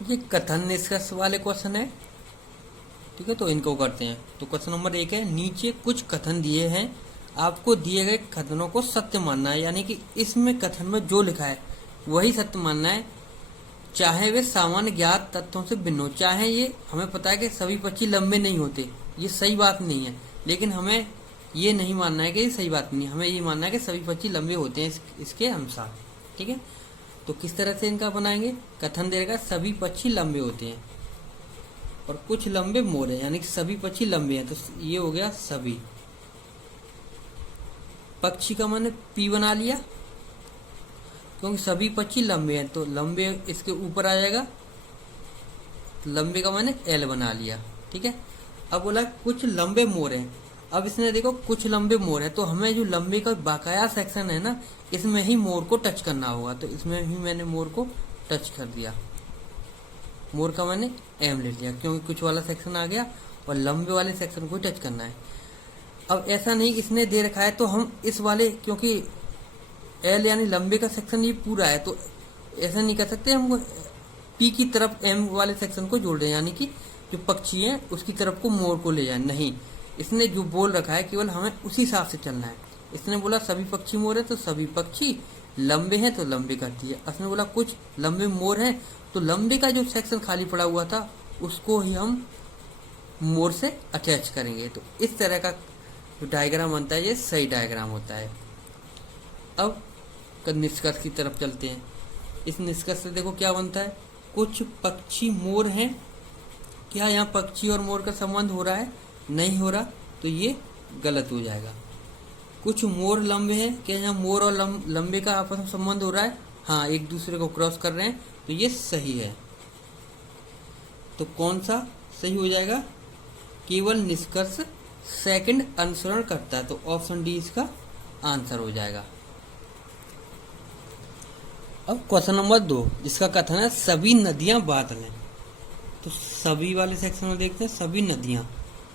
ये कथन निष्कर्ष वाले क्वेश्चन है। ठीक है, तो इनको करते हैं। तो क्वेश्चन नंबर 1 है, नीचे कुछ कथन दिए हैं, आपको दिए गए कथनों को सत्य मानना है। यानी कि इसमें कथन में जो लिखा है वही सत्य मानना है, चाहे वे सामान्य ज्ञात तथ्यों से भिन्न हो। चाहे ये हमें पता है कि सभी पक्षी लंबे नहीं होते, ये सही बात नहीं है, लेकिन हमें ये नहीं मानना है कि ये सही बात नहीं है, हमें ये मानना है कि सभी पक्षी लंबे होते हैं इसके अनुसार। ठीक है, तो किस तरह से इनका बनाएंगे? कथन देगा सभी पक्षी लंबे होते हैं और कुछ लंबे मोर हैं, यानी कि सभी पक्षी लंबे हैं, तो ये हो गया सभी। पक्षी का मैंने पी बना लिया, क्योंकि सभी पक्षी लंबे हैं, तो लंबे इसके ऊपर आ जाएगा, लंबे का मैंने एल बना लिया। ठीक है, अब बोला कुछ लंबे मोर हैं। अब इसने देखो कुछ लंबे मोर हैं, तो हमें जो लंबे का बाकाया सेक्शन है ना, इसमें ही मोर को टच करना होगा, तो इसमें ही मैंने मोर को टच कर दिया। मोर का मैंने एम ले लिया, क्योंकि कुछ वाला सेक्शन आ गया और लंबे वाले सेक्शन को टच करना है। अब ऐसा नहीं इसने दे रखा है तो हम इस वाले, क्योंकि एल यानी लंबे का सेक्शन ये पूरा है, तो ऐसा नहीं कर सकते हम पी की तरफ एम वाले सेक्शन को जोड़ दें, यानी कि जो पक्षी है उसकी तरफ को मोर को ले जाए। नहीं, इसने जो बोल रखा है केवल हमें उसी हिसाब से चलना है। इसने बोला सभी पक्षी मोर है, तो सभी पक्षी लंबे हैं, तो लंबे कर दिए। इसने बोला कुछ लंबे मोर हैं, तो लंबे का जो सेक्शन खाली पड़ा हुआ था उसको ही हम मोर से अटैच करेंगे। तो इस तरह का जो डायग्राम बनता है ये सही डायग्राम होता है। अब निष्कर्ष की तरफ चलते हैं। इस निष्कर्ष से देखो क्या बनता है, कुछ पक्षी मोर हैं। क्या यहाँ पक्षी और मोर का संबंध हो रहा है? नहीं हो रहा, तो ये गलत हो जाएगा। कुछ मोर लंबे हैं, क्या यहाँ मोर और लंबे का आपस में संबंध हो रहा है? हाँ, एक दूसरे को क्रॉस कर रहे हैं, तो ये सही है। तो कौन सा सही हो जाएगा? केवल निष्कर्ष सेकंड अनुसरण करता है, तो ऑप्शन डी इसका आंसर हो जाएगा। अब क्वेश्चन नंबर 2, जिसका कथन है सभी नदियां बादल हैं। तो सभी वाले सेक्शन में देखते हैं सभी नदियां,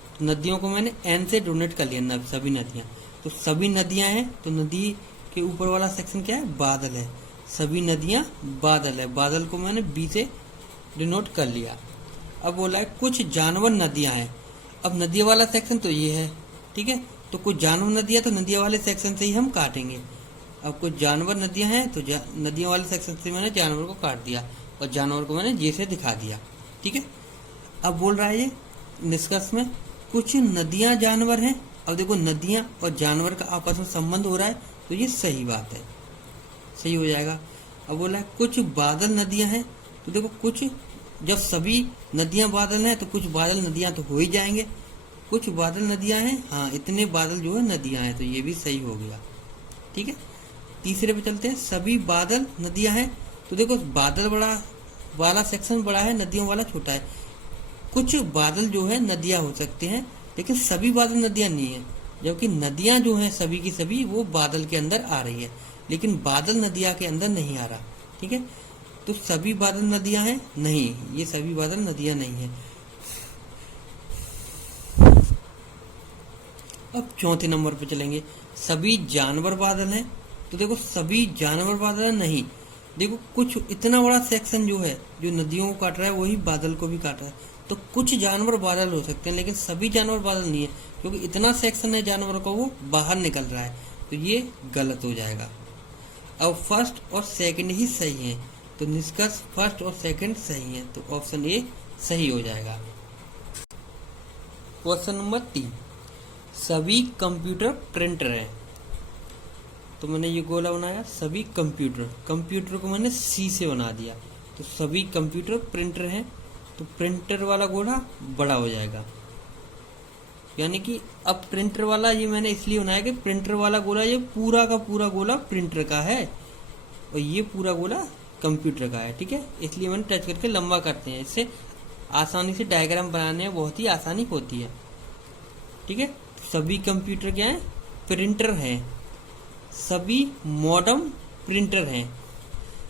तो नदियों को मैंने एन से डोनेट कर लिया, सभी नदियां। तो सभी नदियां हैं, तो नदी के ऊपर वाला सेक्शन क्या है? बादल है। सभी नदियां बादल है, बादल को मैंने बी से डिनोट कर लिया। अब बोला है कुछ जानवर नदियां हैं। अब नदियों वाला सेक्शन तो ये है, ठीक है, तो कुछ जानवर नदियां, तो नदियों वाले सेक्शन से ही हम काटेंगे। अब कुछ जानवर नदियां हैं, तो नदियों वाले सेक्शन से मैंने जानवर को काट दिया और जानवर को मैंने जे से दिखा दिया। ठीक है, अब बोल रहा है ये निष्कर्ष में कुछ नदियां जानवर हैं। अब देखो नदियां और जानवर का आपस में संबंध हो रहा है, तो ये सही बात है, सही हो जाएगा। अब बोला है कुछ बादल नदियां हैं। तो देखो कुछ, जब सभी नदियां बादल हैं तो कुछ बादल नदियां तो हो ही जाएंगे। कुछ बादल नदियां हैं, हाँ इतने बादल जो है नदियां हैं, तो ये भी सही हो गया। ठीक है, तीसरे पे चलते हैं, सभी बादल नदियां हैं। तो देखो बादल बड़ा वाला सेक्शन बड़ा है, नदियों वाला छोटा है। कुछ बादल जो है नदियां हो सकते हैं, लेकिन सभी बादल नदियां नहीं है, जबकि नदियां जो हैं सभी की सभी वो बादल के अंदर आ रही है, लेकिन बादल नदियां के अंदर नहीं आ रहा। ठीक है, तो सभी बादल नदियां हैं? नहीं, ये सभी बादल नदियां नहीं है। अब चौथे नंबर पे चलेंगे, सभी जानवर बादल हैं। तो देखो सभी जानवर बादल नहीं, देखो कुछ इतना बड़ा सेक्शन जो है जो नदियों को काट रहा है वही बादल को भी काट रहा है, तो कुछ जानवर बादल हो सकते हैं, लेकिन सभी जानवर बादल नहीं है, क्योंकि इतना सेक्शन है जानवर का वो बाहर निकल रहा है, तो ये गलत हो जाएगा। अब फर्स्ट और सेकंड ही सही है, तो निष्कर्ष फर्स्ट और सेकंड सही है, तो ऑप्शन ए सही हो जाएगा। क्वेश्चन नंबर 3, सभी कंप्यूटर प्रिंटर हैं। तो मैंने ये गोला बनाया, सभी कंप्यूटर को मैंने सी से बना दिया, तो सभी कंप्यूटर प्रिंटर हैं, तो प्रिंटर वाला गोला बड़ा हो जाएगा। यानी कि अब प्रिंटर वाला ये मैंने इसलिए बनाया कि प्रिंटर वाला गोला ये पूरा का पूरा गोला प्रिंटर का है और ये पूरा गोला कंप्यूटर का है। ठीक है, इसलिए मैंने टच करके लंबा करते हैं, इससे आसानी से डायग्राम बनाने में बहुत ही आसानी होती है। ठीक है, सभी कंप्यूटर क्या है? प्रिंटर हैं। सभी मॉडम प्रिंटर हैं,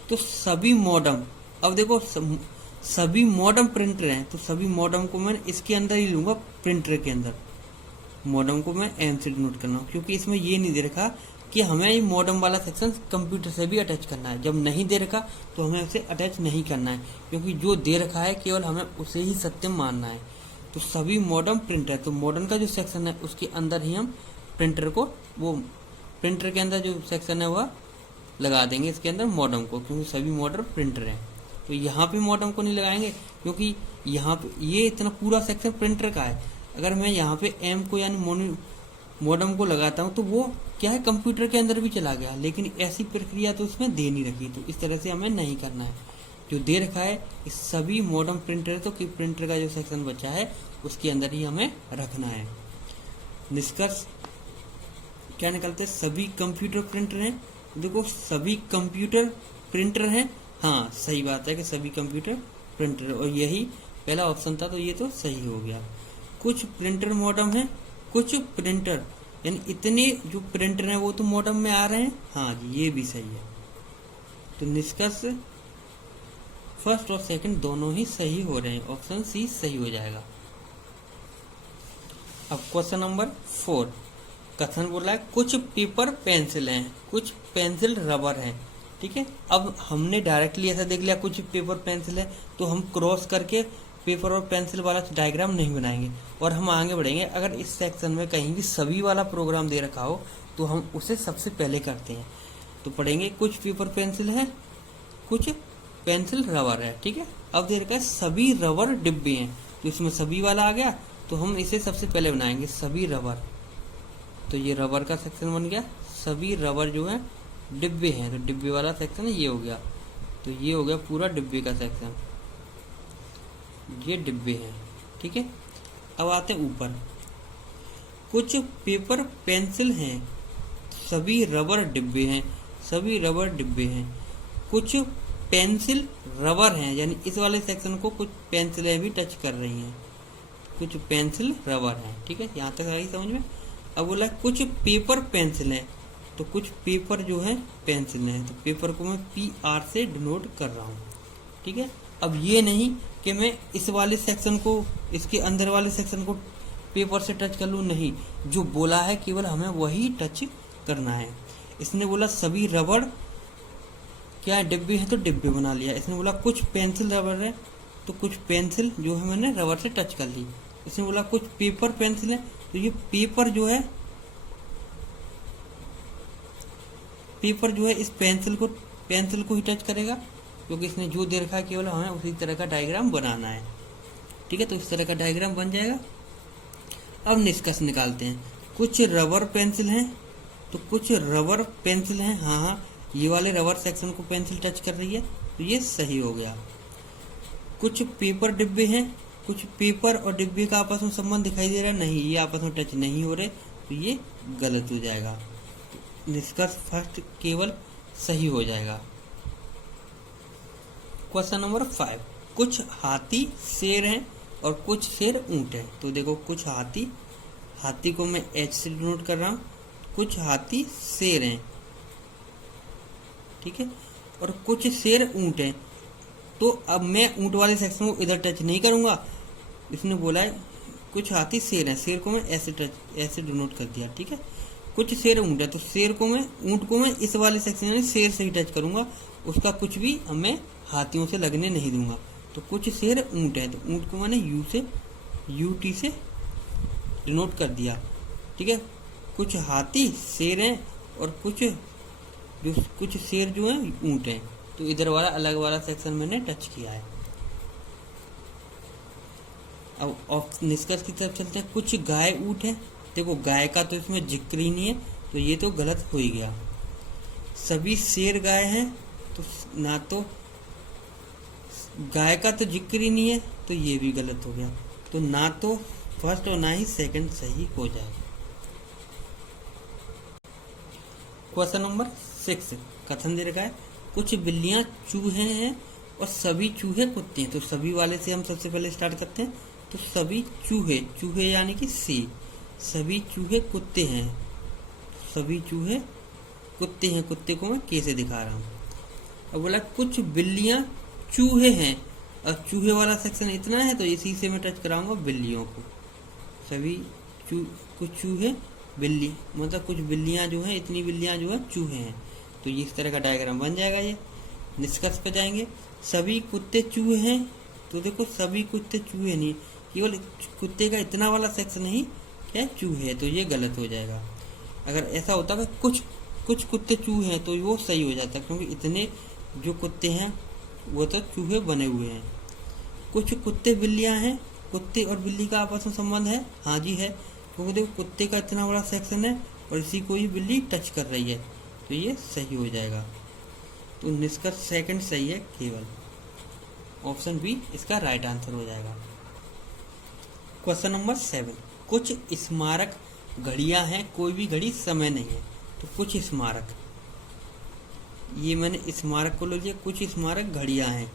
तो सभी मॉडम, अब देखो सभी मॉडम प्रिंटर हैं, तो सभी मॉडम को मैं इसके अंदर ही लूंगा, प्रिंटर के अंदर। मॉडम को मैं एम से डिनोट करना हूँ, क्योंकि इसमें ये नहीं दे रखा कि हमें ये मॉडेम वाला सेक्शन कंप्यूटर से भी अटैच करना है। जब नहीं दे रखा तो हमें उसे अटैच नहीं करना है, क्योंकि जो दे रखा है केवल हमें उसे ही सत्य मानना है। तो सभी मॉडेम प्रिंटर, तो मॉडेम का जो सेक्शन है उसके अंदर ही हम प्रिंटर को, वो प्रिंटर के अंदर जो सेक्शन है वह लगा देंगे इसके अंदर मॉडेम को, क्योंकि सभी मॉडर्न प्रिंटर हैं। तो यहाँ पे मॉडेम को नहीं लगाएंगे, क्योंकि यहाँ पे ये इतना पूरा सेक्शन प्रिंटर का है। अगर मैं यहाँ पे एम को यानी मॉडेम को लगाता हूँ तो वो क्या है, कंप्यूटर के अंदर भी चला गया, लेकिन ऐसी प्रक्रिया तो उसमें दे नहीं रखी। तो इस तरह से हमें नहीं करना है। जो दे रखा है इस सभी मॉडेम प्रिंटर, तो कि प्रिंटर का जो सेक्शन बचा है उसके अंदर ही हमें रखना है। निष्कर्ष क्या निकलते हैं, सभी कंप्यूटर प्रिंटर हैं। देखो सभी कंप्यूटर प्रिंटर हैं, हाँ सही बात है कि सभी कंप्यूटर प्रिंटर, और यही पहला ऑप्शन था तो ये तो सही हो गया। कुछ प्रिंटर मॉडेम है, कुछ प्रिंटर यानी इतने जो प्रिंटर हैं वो तो मॉडेम में आ रहे हैं, हाँ जी ये भी सही है। तो निष्कर्ष फर्स्ट और सेकंड दोनों ही सही हो रहे हैं, ऑप्शन सी सही हो जाएगा। अब क्वेश्चन नंबर 4, कथन बोला है कुछ पेपर पेंसिल हैं, कुछ पेंसिल रबर हैं। ठीक है, अब हमने डायरेक्टली ऐसा देख लिया कुछ पेपर पेंसिल है, तो हम क्रॉस करके पेपर और पेंसिल वाला डायग्राम नहीं बनाएंगे और हम आगे बढ़ेंगे। अगर इस सेक्शन में कहीं भी सभी वाला प्रोग्राम दे रखा हो तो हम उसे सबसे पहले करते हैं। तो पढ़ेंगे कुछ पेपर पेंसिल है, कुछ पेंसिल रबर है। ठीक है, अब दे रखा है सभी रबर डिब्बे हैं, तो इसमें सभी वाला आ गया, तो हम इसे सबसे पहले बनाएंगे सभी रबर। तो ये रबर का सेक्शन बन गया, सभी रबर जो है डिब्बे हैं, तो डिब्बे वाला सेक्शन ये हो गया। तो ये हो गया पूरा डिब्बे का सेक्शन, ये डिब्बे हैं। ठीक है, अब आते हैं ऊपर, कुछ पेपर पेंसिल हैं, सभी रबर डिब्बे हैं, सभी रबर डिब्बे हैं। कुछ पेंसिल रबर हैं, यानी इस वाले सेक्शन को कुछ पेंसिलें भी टच कर रही हैं, कुछ पेंसिल रबर हैं। ठीक है, यहाँ तक आई समझ में। अब बोला कुछ पेपर पेंसिल हैं, तो कुछ पेपर जो है पेंसिल हैं, तो पेपर को मैं PR से डिनोट कर रहा हूँ। ठीक है, अब ये नहीं कि मैं इस वाले सेक्शन को, इसके अंदर वाले सेक्शन को पेपर से टच कर लूँ, नहीं, जो बोला है केवल हमें वही टच करना है। इसने बोला सभी रबर क्या डिब्बे हैं, तो डिब्बे बना लिया। इसने बोला कुछ पेंसिल रबर है, तो कुछ पेंसिल जो है मैंने रबर से टच कर ली। इसने बोला कुछ पेपर पेंसिल है, तो ये पेपर जो है इस पेंसिल को ही टच करेगा, क्योंकि इसने जो दे रखा है केवल हमें उसी तरह का डायग्राम बनाना है। ठीक है, तो इस तरह का डायग्राम बन जाएगा। अब निष्कर्ष निकालते हैं, कुछ रबर पेंसिल हैं, तो कुछ रबर पेंसिल हैं, हाँ ये वाले रबर सेक्शन को पेंसिल टच कर रही है, तो ये सही हो गया। कुछ पेपर डिब्बे हैं, कुछ पेपर और डिब्बे का आपस में संबंध दिखाई दे रहा है, नहीं ये आपस में टच नहीं हो रहे, तो ये गलत हो जाएगा। निष्कर्ष फर्स्ट केवल सही हो जाएगा। क्वेश्चन नंबर 5, कुछ हाथी शेर हैं और कुछ शेर ऊंट हैं। तो देखो कुछ हाथी को मैं H से डिनोट कर रहा हूँ, कुछ हाथी शेर हैं। ठीक है, और कुछ शेर ऊंट हैं। तो अब मैं ऊंट वाले सेक्शन को इधर टच नहीं करूंगा, इसने बोला है कुछ हाथी शेर हैं, शेर को मैं ऐसे डिनोट कर दिया। ठीक है, कुछ शेर ऊंट है, तो ऊंट को मैं इस वाले सेक्शन यानी शेर से ही टच करूंगा, उसका कुछ भी मैं हाथियों से लगने नहीं दूंगा। तो कुछ शेर ऊंट है, तो ऊंट को मैंने UT से डिनोट कर दिया। ठीक है, कुछ हाथी शेर हैं और कुछ शेर जो है ऊंट हैं, तो इधर वाला अलग वाला सेक्शन मैंने टच किया है। अब निष्कर्ष की तरफ चलते हैं, कुछ गाय ऊंट है। देखो गाय का तो इसमें जिक्र ही नहीं है, तो ये तो गलत हो ही गया। सभी शेर गाय हैं, तो ना तो गाय का तो जिक्र ही नहीं है, तो ये भी गलत हो गया। तो ना तो फर्स्ट और ना ही सेकंड सही हो जाएगा। क्वेश्चन नंबर 6, कथन दे रखा है कुछ बिल्लियां चूहे हैं और सभी चूहे कुत्ते हैं। तो सभी वाले से हम सबसे पहले स्टार्ट करते हैं। तो सभी चूहे यानी कि C, सभी चूहे कुत्ते हैं, सभी चूहे कुत्ते हैं, कुत्ते को मैं K से दिखा रहा हूँ। अब बोला कुछ बिल्लियां चूहे हैं, अब चूहे वाला सेक्शन इतना है, तो इसी से मैं टच कराऊंगा बिल्लियों को। सभी कुछ चूहे बिल्ली, मतलब कुछ बिल्लियां जो हैं, इतनी बिल्लियां जो है चूहे हैं। तो ये इस तरह का डायग्राम बन जाएगा। ये निष्कर्ष पे जाएंगे, सभी कुत्ते चूहे हैं। तो देखो सभी कुत्ते चूहे नहीं, केवल कुत्ते का इतना वाला सेक्शन ही क्या चूहे है, तो ये गलत हो जाएगा। अगर ऐसा होता कि कुछ कुत्ते चूहे हैं तो वो सही हो जाता, क्योंकि इतने जो कुत्ते हैं वो तो चूहे बने हुए हैं। कुछ कुत्ते बिल्लियां हैं, कुत्ते और बिल्ली का आपस में संबंध है, हाँ जी है, क्योंकि देखो कुत्ते का इतना बड़ा सेक्शन है और इसी को ही बिल्ली टच कर रही है, तो ये सही हो जाएगा। तो निष्कर्ष सेकंड सही है केवल, ऑप्शन बी इसका राइट आंसर हो जाएगा। क्वेश्चन नंबर 7, कुछ स्मारक घड़ियां हैं, कोई भी घड़ी समय नहीं है। तो कुछ स्मारक, ये मैंने स्मारक को ले लिया, कुछ स्मारक घड़ियां हैं।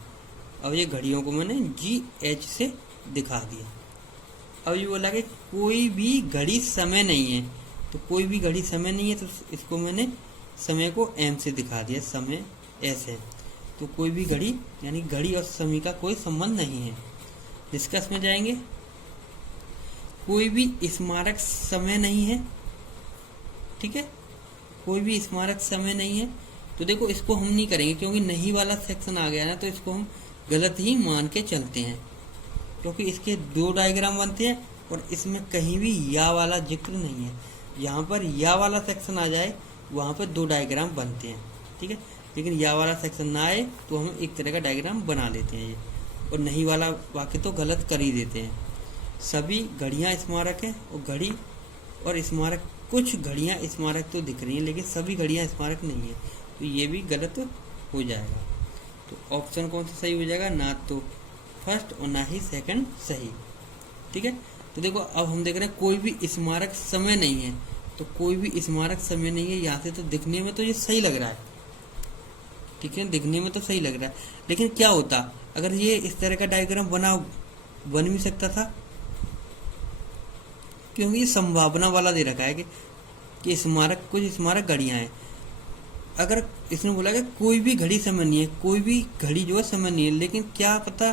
अब ये घड़ियों को मैंने GH से दिखा दिया। अब ये बोला कि कोई भी घड़ी समय नहीं है, तो कोई भी घड़ी समय नहीं है, तो इसको मैंने समय को M से दिखा दिया, समय S है। तो कोई भी घड़ी, यानी घड़ी और समय का कोई संबंध नहीं है। निष्कर्ष में जाएंगे, कोई भी स्मारक समय नहीं है, ठीक है, कोई भी स्मारक समय नहीं है। तो देखो इसको हम नहीं करेंगे, क्योंकि नहीं वाला सेक्शन आ गया ना, तो इसको हम गलत ही मान के चलते हैं, क्योंकि इसके 2 डायग्राम बनते हैं और इसमें कहीं भी या वाला जिक्र नहीं है। यहाँ पर या वाला सेक्शन आ जाए, वहाँ पर 2 डायग्राम बनते हैं, ठीक है, लेकिन या वाला सेक्शन ना आए तो हम एक तरह का डायग्राम बना लेते हैं ये, और नहीं वाला वाक्य तो गलत कर ही देते हैं। सभी घड़ियाँ स्मारक हैं, और घड़ी और स्मारक, कुछ घड़ियाँ स्मारक तो दिख रही हैं, लेकिन सभी घड़ियाँ स्मारक नहीं है, तो ये भी गलत हो जाएगा। तो ऑप्शन कौन सा सही हो जाएगा, ना तो फर्स्ट और ना ही सेकंड सही, ठीक है। तो देखो अब हम देख रहे हैं कोई भी स्मारक समय नहीं है, तो कोई भी स्मारक समय नहीं है, यहाँ से तो दिखने में तो ये सही लग रहा है, ठीक है, दिखने में तो सही लग रहा है, लेकिन क्या होता अगर ये इस तरह का डायग्राम बन भी सकता था, क्योंकि ये संभावना वाला दे रखा है कि स्मारक, कुछ स्मारक घड़ियां हैं। अगर इसने बोला कि कोई भी घड़ी समय नहीं है, कोई भी घड़ी जो है समय नहीं है, लेकिन क्या पता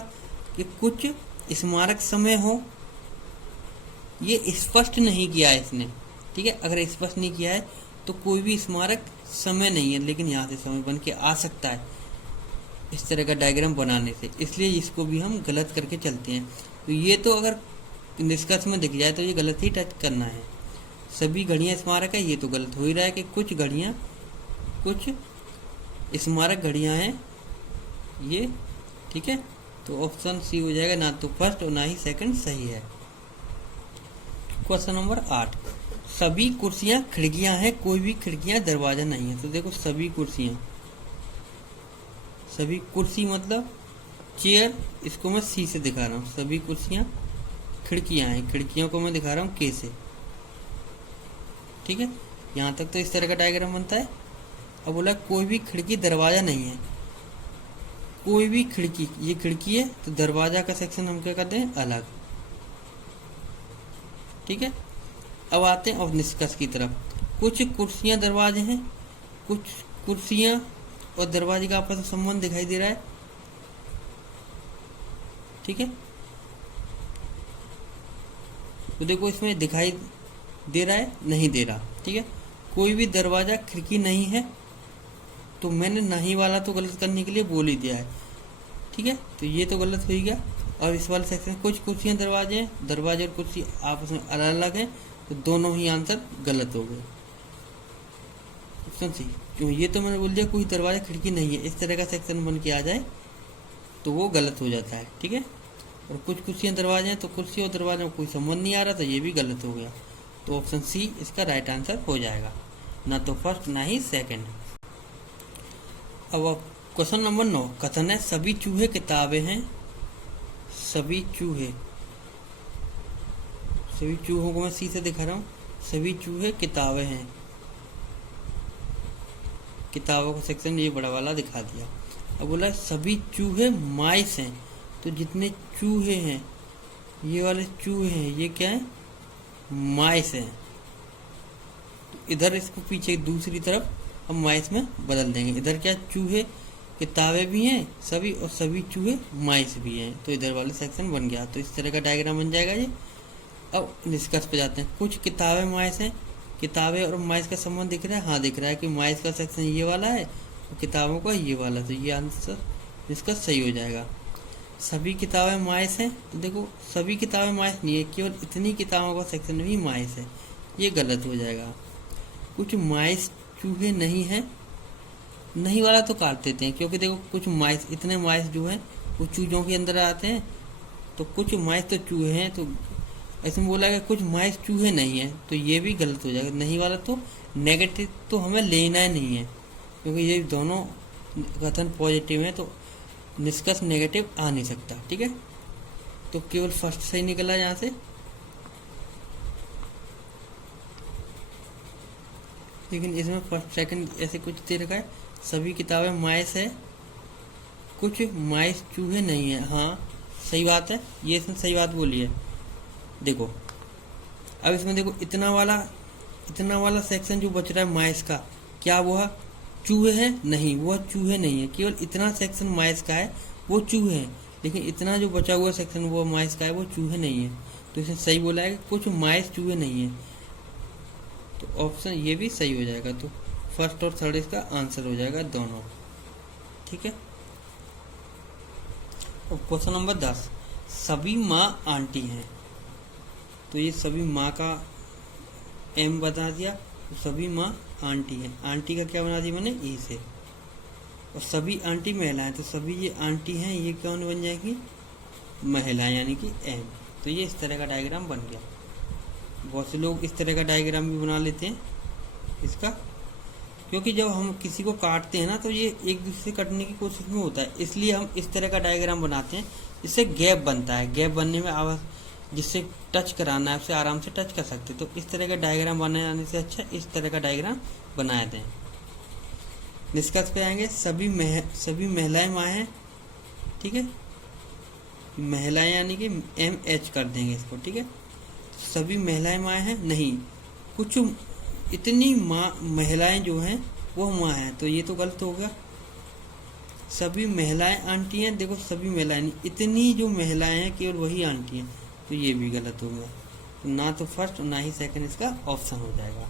कि कुछ स्मारक समय हो, ये स्पष्ट नहीं किया है इसने, ठीक है। अगर स्पष्ट नहीं किया है तो कोई भी स्मारक समय नहीं है, लेकिन यहाँ से समय बन के आ सकता है इस तरह का डायग्राम बनाने से, इसलिए इसको भी हम गलत करके चलते हैं। तो ये तो अगर निष्कर्ष में दिख जाए तो ये गलत ही टच करना है। सभी घड़ियां स्मारक है, ये तो गलत हो ही रहा है कि कुछ घड़ियां, कुछ स्मारक घड़ियां हैं ये, ठीक है। तो ऑप्शन सी हो जाएगा, ना तो फर्स्ट और ना ही सेकंड सही है। क्वेश्चन नंबर 8, सभी कुर्सियां खिड़कियां हैं, कोई भी खिड़कियां दरवाजा नहीं है। तो देखो सभी कुर्सियां, सभी कुर्सी मतलब चेयर, इसको मैं सी से दिखा रहा हूँ। सभी कुर्सियां खिड़कियां हैं, खिड़कियों को मैं दिखा रहा हूँ के से, ठीक है। यहाँ तक तो इस तरह का डायग्राम बनता है। अब बोला कोई भी खिड़की दरवाजा नहीं है, कोई भी खिड़की, ये खिड़की है तो दरवाजा का सेक्शन हम क्या करते हैं अलग, ठीक है। अब आते हैं अब निष्कर्ष की तरफ। कुछ कुर्सियां दरवाजे हैं, कुछ कुर्सियां और दरवाजे का आपस में संबंध दिखाई दे रहा है, ठीक है। तो देखो इसमें दिखाई दे रहा है, नहीं दे रहा, ठीक है। कोई भी दरवाजा खिड़की नहीं है, तो मैंने नहीं वाला तो गलत करने के लिए बोल ही दिया है, ठीक है। तो ये तो गलत हो ही गया। और इस वाले सेक्शन कुछ कुर्सियां दरवाजे हैं, दरवाजे और कुर्सी आपस में अलग अलग हैं, तो दोनों ही आंसर गलत हो गए। ऑप्शन सी, क्यों, ये तो मैंने बोल दिया कोई दरवाजा खिड़की नहीं है, इस तरह का सेक्शन बन के आ जाए तो वो गलत हो जाता है, ठीक है। और कुछ कुर्सियां दरवाजे हैं, तो कुर्सी और दरवाजे में कोई संबंध नहीं आ रहा, तो ये भी गलत हो गया। तो ऑप्शन सी इसका राइट आंसर हो जाएगा, ना तो फर्स्ट ना ही सेकंड। अब क्वेश्चन नंबर 9, कथन है सभी चूहे किताबें हैं, सभी चूहे, सभी चूहों को मैं सी से दिखा रहा हूँ, सभी चूहे किताबें हैं, किताबों का सेक्शन ये बड़ा वाला दिखा दिया। अब बोला सभी चूहे माइस हैं, तो जितने चूहे हैं, ये वाले चूहे हैं, ये क्या है, माइस हैं। तो इधर इसको पीछे दूसरी तरफ हम माइस में बदल देंगे। इधर क्या चूहे किताबें भी हैं सभी, और सभी चूहे माइस भी हैं, तो इधर वाले सेक्शन बन गया। तो इस तरह का डायग्राम बन जाएगा ये। अब निष्कर्ष पे जाते हैं। कुछ किताबें माइस हैं, किताबें और माइस का संबंध दिख रहा है? हाँ दिख रहा है कि माइस का सेक्शन ये वाला है और किताबों का ये वाला, तो ये आंसर इसका सही हो जाएगा। सभी किताबें माइस हैं, तो देखो सभी किताबें माइस नहीं है, केवल इतनी किताबों का सेक्शन ही माइस है, ये गलत हो जाएगा। कुछ माइस चूहे नहीं है, नहीं वाला तो काट देते हैं, क्योंकि देखो कुछ माइस, इतने माइस जो हैं वो चूजों के अंदर आते हैं, तो कुछ माइस तो चूहे हैं, तो इसमें बोला गया कुछ माइस चूहे नहीं है, तो ये भी गलत हो जाएगा। नहीं वाला तो नेगेटिव तो हमें लेना ही नहीं है, क्योंकि ये दोनों कथन पॉजिटिव है, तो निष्कर्ष नेगेटिव आ नहीं सकता। ठीक है, तो केवल फर्स्ट सही निकला यहाँ से। लेकिन इसमें फर्स्ट सेकंड ऐसे कुछ दे रखा है, सभी किताबें माइस है, कुछ माइस चूहे नहीं है। हाँ सही बात है, ये इसमें सही बात बोली है। देखो अब इसमें देखो इतना वाला सेक्शन जो बच रहा है माइस का, क्या वो है चूहे हैं? नहीं, वो चूहे नहीं है, केवल इतना सेक्शन माइस का है वो चूहे हैं, लेकिन इतना जो बचा हुआ सेक्शन वो माइस का है वो चूहे नहीं है, तो इसने सही बोला है कि कुछ माइस चूहे नहीं है, तो ऑप्शन ये भी सही हो जाएगा। तो फर्स्ट और थर्ड इसका आंसर हो जाएगा दोनों। ठीक है, और क्वेश्चन नंबर 10, सभी माँ आंटी हैं, तो ये सभी माँ का एम बता दिया, तो सभी माँ आंटी है, आंटी का क्या बना दिया मैंने ई से, और सभी आंटी महिलाएं, तो सभी ये आंटी हैं, ये कौन बन जाएगी महिलाएं, यानी कि एम। तो ये इस तरह का डायग्राम बन गया। बहुत से लोग इस तरह का डायग्राम भी बना लेते हैं इसका, क्योंकि जब हम किसी को काटते हैं ना तो ये एक दूसरे से कटने की कोशिश में होता है, इसलिए हम इस तरह का डायग्राम बनाते हैं, इससे गैप बनता है। गैप बनने में जिससे टच कराना है उसे आराम से टच कर सकते, तो इस तरह का डायग्राम बनाने से अच्छा इस तरह का डायग्राम बनाए दें। निष्कर्ष पे आएंगे, सभी महिलाएं माँ हैं। ठीक है, महिलाएं यानी कि MH कर देंगे इसको। ठीक है, सभी महिलाएं माँ हैं, नहीं, कुछ इतनी माँ महिलाएं जो हैं वो माँ हैं, तो ये तो गलत हो गया। सभी महिलाएं आंटी हैं, देखो सभी महिलाएं नहीं, इतनी जो महिलाएं हैं केवल वही आंटी हैं, तो ये भी गलत हो गया। तो ना तो फर्स्ट ना ही सेकंड इसका ऑप्शन हो जाएगा।